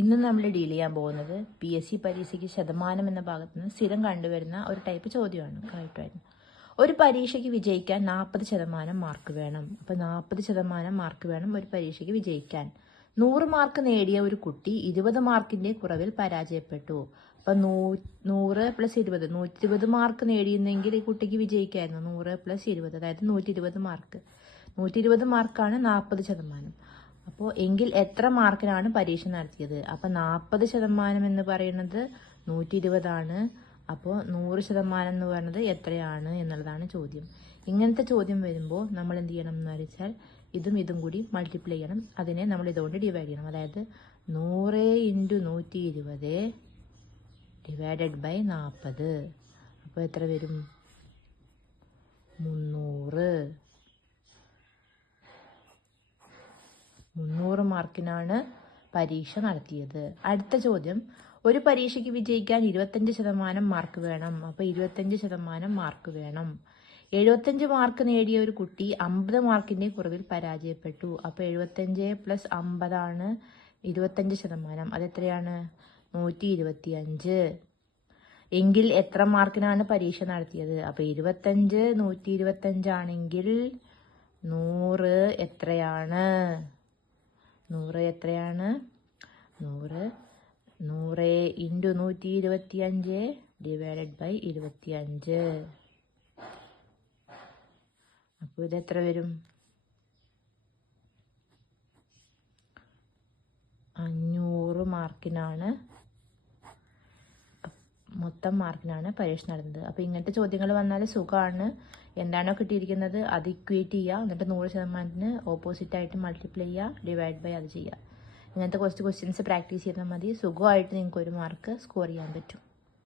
ഇന്ന് നമ്മൾ ഡീൽ ചെയ്യാൻ പോകുന്നത് PSC പരീക്ഷയ്ക്ക് ശതമാനം എന്ന ഭാഗത്ത് നിന്ന് സ്ഥിരം കണ്ടുവരുന്ന ഒരു ടൈപ്പ് ചോദ്യമാണ്. കറക്റ്റായിരുന്നു. ഒരു പരീക്ഷയ്ക്ക് വിജയിക്കാൻ 40% മാർക്ക് വേണം. അപ്പോൾ 40% മാർക്ക് വേണം ഒരു പരീക്ഷയ്ക്ക് വിജയിക്കാൻ. 100 മാർക്ക് നേടിയ ഒരു കുട്ടി 20 മാർക്കിന്റെ കുറവിൽ പരാജയപ്പെട്ടു. അപ്പോൾ 100 + 20 120 മാർക്ക് നേടിയിരുന്നെങ്കിൽ ഈ കുട്ടിക്ക് വിജയിക്കായിരുന്നു. 100 + 20 അതായത് 120 മാർക്ക്. 120 മാർക്കാണ് 40%. അപ്പോൾ എങ്കിൽ എത്ര മാർക്കിനാണ് പരീക്ഷ നടത്തിയത്? അപ്പോൾ 40% എന്ന് പറയുന്നത് 120 ആണ്. അപ്പോൾ 100% എന്ന് പറയുന്നത് എത്രയാണ് എന്നുള്ളതാണ് ചോദ്യം. ഇങ്ങനത്തെ ചോദ്യം വരുമ്പോൾ നമ്മൾ എന്ത് ചെയ്യണം എന്ന് വെച്ചാൽ ഇതും കൂടി മൾട്ടിപ്ലൈ ചെയ്യണം. അതിനെ നമ്മൾ ഇതുകൊണ്ട് ഡിവൈഡ് ചെയ്യണം. അതായത് 100 × 120 ഡിവൈഡഡ് ബൈ 40. അപ്പോൾ എത്ര വരും? 300 മാർക്കിനാണ് പരീക്ഷ നടത്തിയത്. അടുത്ത ചോദ്യം, ഒരു പരീക്ഷയ്ക്ക് വിജയിക്കാൻ 25% മാർക്ക് വേണം. അപ്പോൾ 25% മാർക്ക് വേണം. 75 മാർക്ക് നേടിയ ഒരു കുട്ടി 50 മാർക്കിന്റെ കുറവിൽ പരാജയപ്പെട്ടു. അപ്പോൾ 75 + 50 ആണ് 25%. അതെത്രയാണ്? 125. എങ്കിൽ എത്ര മാർക്കിനാണ് പരീക്ഷ നടത്തിയത്? അപ്പോൾ 25 125 ആണെങ്കിൽ 100 എത്രയാണ്? 100 എത്രയാണ്? 100 × 125 ഡിവൈഡഡ് ബൈ 25. അപ്പോൾ ഇത് എത്ര വരും? 500 മാർക്കിനാണ് മൊത്തം മാർക്കിനാണ് പരീക്ഷ നടന്നത്. അപ്പോൾ ഇങ്ങനത്തെ ചോദ്യങ്ങൾ വന്നാൽ സുഖമാണ്. എന്താണോ കിട്ടിയിരിക്കുന്നത് അത് ഇക്വേറ്റ് ചെയ്യുക. എന്നിട്ട് 100%-ന് ഓപ്പോസിറ്റായിട്ട് മൾട്ടിപ്ലൈ ചെയ്യുക, ഡിവൈഡ് ബൈ അത് ചെയ്യുക. ഇങ്ങനത്തെ കുറച്ച് ക്വസ്റ്റ്യൻസ് പ്രാക്ടീസ് ചെയ്താൽ മതി. സുഖമായിട്ട് നിങ്ങൾക്ക് 1 മാർക്ക് സ്കോർ ചെയ്യാൻ പറ്റും.